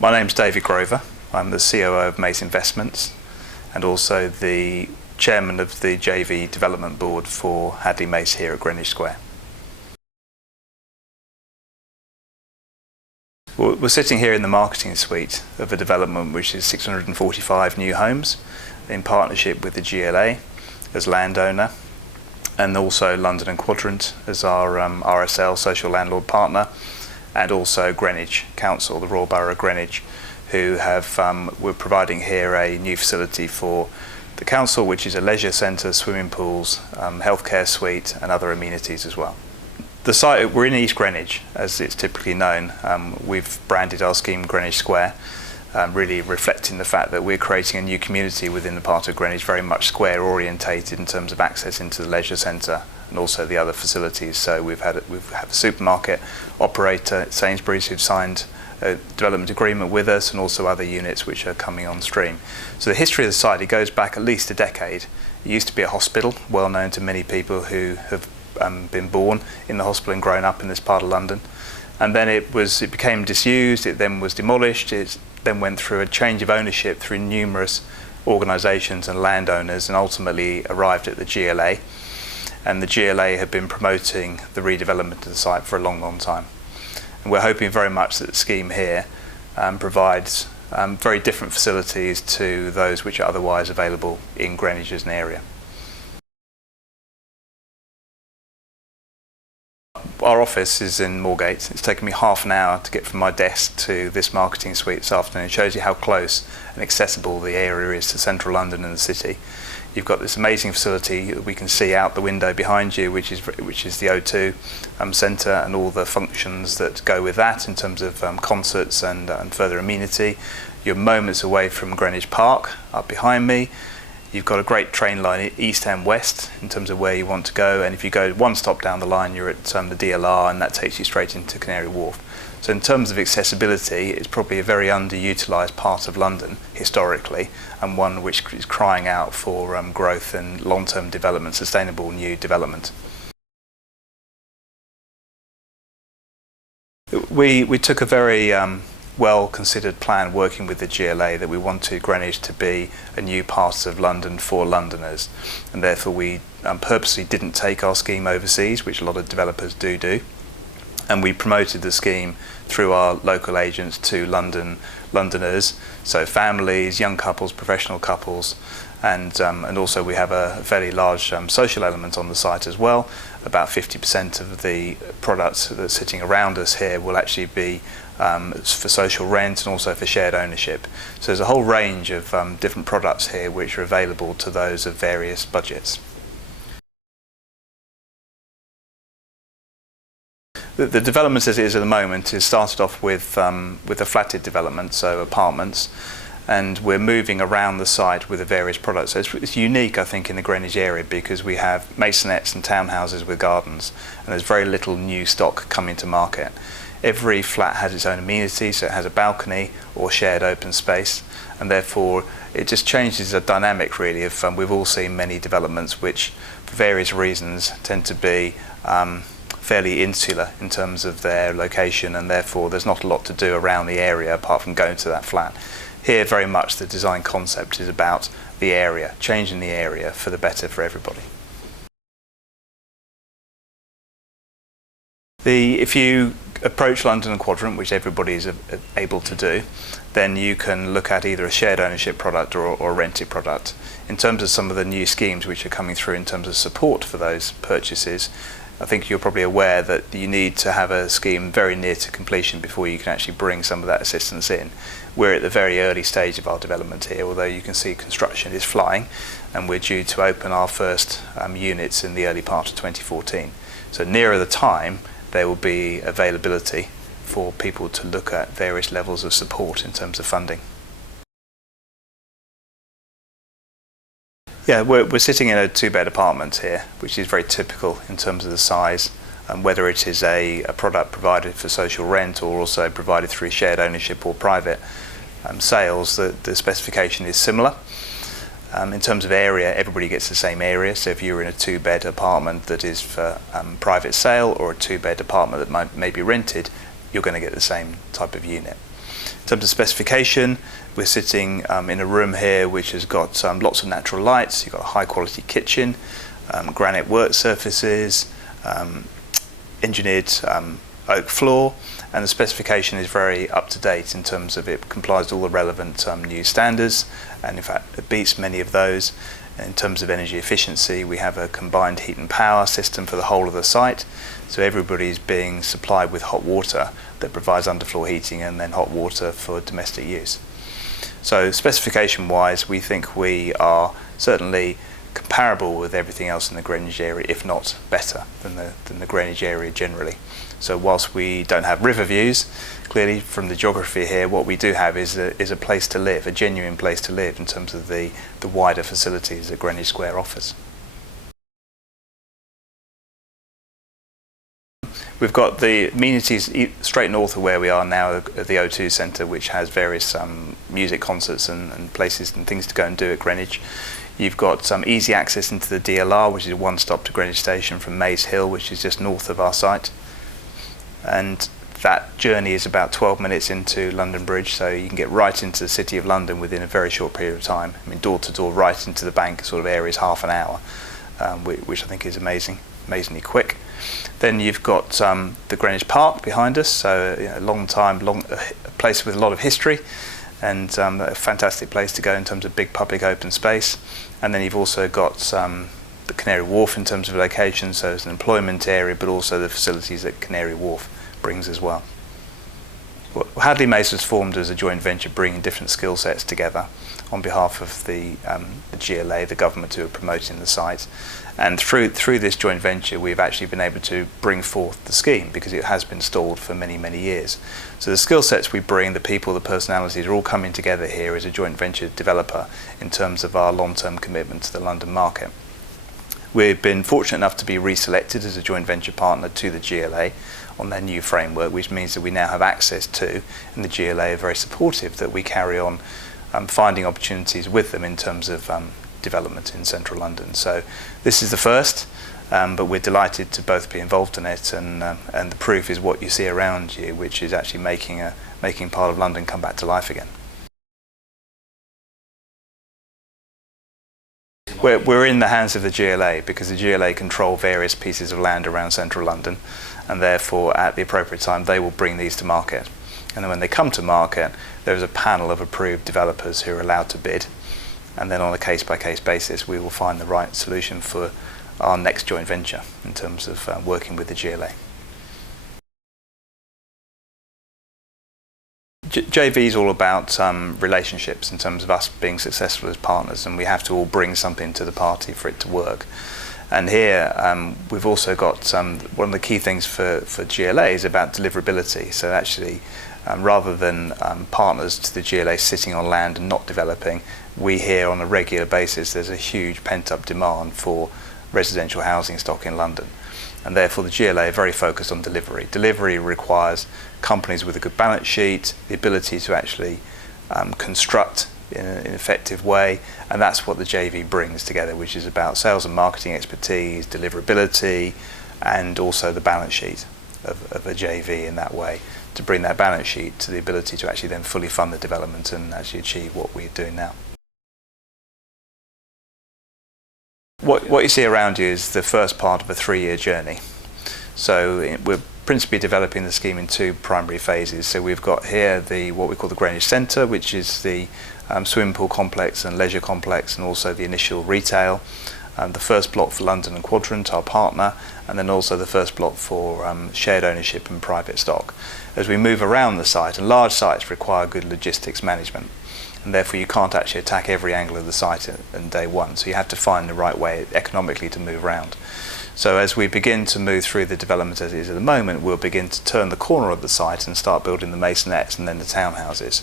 My name's David Grover. I'm the COO of Mace Investments and also the chairman of the JV Development Board for Hadley Mace here at Greenwich Square. We're sitting here in the marketing suite of a development which is 645 new homes in partnership with the GLA as landowner and also London and Quadrant as our RSL social landlord partner, and also Greenwich Council, the Royal Borough of Greenwich, who have we're providing here a new facility for the council, which is a leisure centre, swimming pools, healthcare suite and other amenities as well. The site, we're in East Greenwich, as it's typically known. We've branded our scheme Greenwich Square, really reflecting the fact that we're creating a new community within the part of Greenwich, very much square orientated in terms of access into the leisure centre and also the other facilities. So we have a supermarket operator, Sainsbury's, who've signed a development agreement with us, and also other units which are coming on stream. So the history of the site, it goes back at least a decade. It used to be a hospital, well known to many people who have been born in the hospital and grown up in this part of London. And then it became disused, it then was demolished, it then went through a change of ownership through numerous organisations and landowners, and ultimately arrived at the GLA. And the GLA have been promoting the redevelopment of the site for a long, long time. And we're hoping very much that the scheme here provides very different facilities to those which are otherwise available in Greenwich as an area. Our office is in Moorgate. It's taken me half an hour to get from my desk to this marketing suite this afternoon. It shows you how close and accessible the area is to central London and the city. You've got this amazing facility that we can see out the window behind you, which is the O2 centre and all the functions that go with that in terms of concerts and further amenity. You're moments away from Greenwich Park up behind me. You've got a great train line east and west in terms of where you want to go, and if you go one stop down the line you're at the DLR, and that takes you straight into Canary Wharf. So in terms of accessibility, it's probably a very underutilised part of London historically, and one which is crying out for growth and long-term development, sustainable new development. We took a very well-considered plan working with the GLA that we wanted Greenwich to be a new part of London for Londoners, and therefore we purposely didn't take our scheme overseas, which a lot of developers do, and we promoted the scheme through our local agents to Londoners, so families, young couples, professional couples, and also we have a fairly large social element on the site as well. About 50% of the products that are sitting around us here will actually be for social rent and also for shared ownership. So there's a whole range of different products here which are available to those of various budgets. The development as it is at the moment is started off with a flatted development, so apartments, and we're moving around the site with the various products. So it's unique, I think, in the Greenwich area because we have masonettes and townhouses with gardens, and there's very little new stock coming to market. Every flat has its own amenities, so it has a balcony or shared open space, and therefore it just changes the dynamic really of we've all seen many developments which for various reasons tend to be fairly insular in terms of their location, and therefore there's not a lot to do around the area apart from going to that flat. Here very much the design concept is about the area, changing the area for the better for everybody. If you approach London and Quadrant, which everybody is able to do, then you can look at either a shared ownership product or a rented product. In terms of some of the new schemes which are coming through in terms of support for those purchases, I think you're probably aware that you need to have a scheme very near to completion before you can actually bring some of that assistance in. We're at the very early stage of our development here, although you can see construction is flying, and we're due to open our first units in the early part of 2014. So nearer the time, there will be availability for people to look at various levels of support in terms of funding. Yeah, we're sitting in a two-bed apartment here, which is very typical in terms of the size, and whether it is a product provided for social rent or also provided through shared ownership or private sales, the specification is similar. In terms of area, everybody gets the same area, so if you're in a two-bed apartment that is for private sale or a two-bed apartment that may be rented, you're going to get the same type of unit. In terms of specification, we're sitting in a room here which has got lots of natural lights. You've got a high quality kitchen, granite work surfaces, engineered oak floor, and the specification is very up to date in terms of it complies with all the relevant new standards, and in fact it beats many of those. In terms of energy efficiency, we have a combined heat and power system for the whole of the site, so everybody is being supplied with hot water that provides underfloor heating and then hot water for domestic use. So specification wise, we think we are certainly comparable with everything else in the Greenwich area, if not better than the Greenwich area generally. So whilst we don't have river views, clearly from the geography here, what we do have is a place to live, a genuine place to live in terms of the wider facilities that Greenwich Square offers. We've got the amenities straight north of where we are now at the O2 Centre, which has various music concerts and places and things to go and do at Greenwich. You've got some easy access into the DLR, which is a one-stop to Greenwich Station from Maze Hill, which is just north of our site. And that journey is about 12 minutes into London Bridge, so you can get right into the City of London within a very short period of time. I mean, door to door, right into the bank sort of area is half an hour, which I think is amazingly quick. Then you've got the Greenwich Park behind us, so a place with a lot of history, and a fantastic place to go in terms of big public open space. And then you've also got the Canary Wharf in terms of location, so it's an employment area, but also the facilities that Canary Wharf brings as well. Hadley Mace was formed as a joint venture bringing different skill sets together on behalf of the GLA, the government who are promoting the site. And through this joint venture, we've actually been able to bring forth the scheme because it has been stalled for many, many years. So the skill sets we bring, the people, the personalities are all coming together here as a joint venture developer in terms of our long-term commitment to the London market. We've been fortunate enough to be reselected as a joint venture partner to the GLA on their new framework, which means that we now have access to, and the GLA are very supportive that we carry on finding opportunities with them in terms of development in central London. So this is the first, but we're delighted to both be involved in it, and the proof is what you see around you, which is actually making part of London come back to life again. We're in the hands of the GLA because the GLA control various pieces of land around central London, and therefore at the appropriate time they will bring these to market. And then when they come to market, there is a panel of approved developers who are allowed to bid, and then on a case-by-case basis we will find the right solution for our next joint venture in terms of working with the GLA. JV is all about relationships in terms of us being successful as partners, and we have to all bring something to the party for it to work. And here we've also got one of the key things for GLA is about deliverability. So actually, rather than partners to the GLA sitting on land and not developing, we hear on a regular basis there's a huge pent-up demand for residential housing stock in London. And therefore the GLA are very focused on delivery. Delivery requires companies with a good balance sheet, the ability to actually construct in an effective way, and that's what the JV brings together, which is about sales and marketing expertise, deliverability, and also the balance sheet of a JV in that way, to bring that balance sheet to the ability to actually then fully fund the development and actually achieve what we're doing now. What you see around you is the first part of a 3-year journey. So we're principally developing the scheme in 2 primary phases. So we've got here what we call the Greenwich Centre, which is the swimming pool complex and leisure complex, and also the initial retail. The first block for London and Quadrant, our partner, and then also the first block for shared ownership and private stock. As we move around the site, and large sites require good logistics management, and therefore you can't actually attack every angle of the site in day one, so you have to find the right way economically to move around. So as we begin to move through the development as it is at the moment, we'll begin to turn the corner of the site and start building the masonettes and then the townhouses.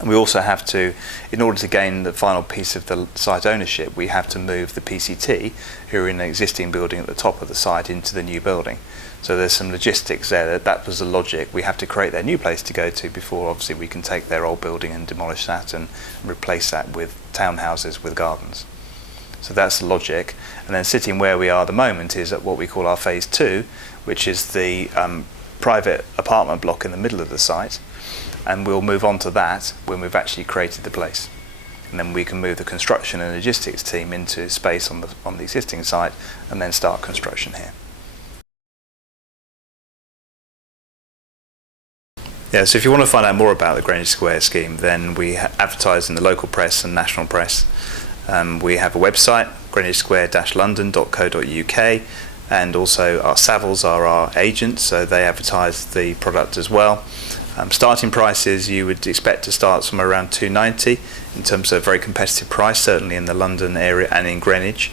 And we also have to, in order to gain the final piece of the site ownership, we have to move the PCT, who are in an existing building at the top of the site, into the new building. So there's some logistics there. That was the logic. We have to create their new place to go to before obviously we can take their old building and demolish that and replace that with townhouses with gardens. So that's the logic. And then sitting where we are at the moment is at what we call our phase 2, which is the private apartment block in the middle of the site, and we'll move on to that when we've actually created the place. And then we can move the construction and logistics team into space on the existing site and then start construction here. Yeah, so if you want to find out more about the Greenwich Square scheme, then we advertise in the local press and national press. We have a website, greenwichsquare-london.co.uk, and also our Savills are our agents, so they advertise the product as well. Starting prices, you would expect to start somewhere around £290 in terms of a very competitive price, certainly in the London area and in Greenwich,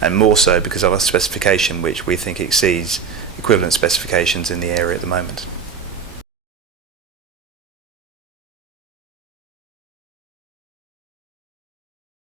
and more so because of our specification, which we think exceeds equivalent specifications in the area at the moment.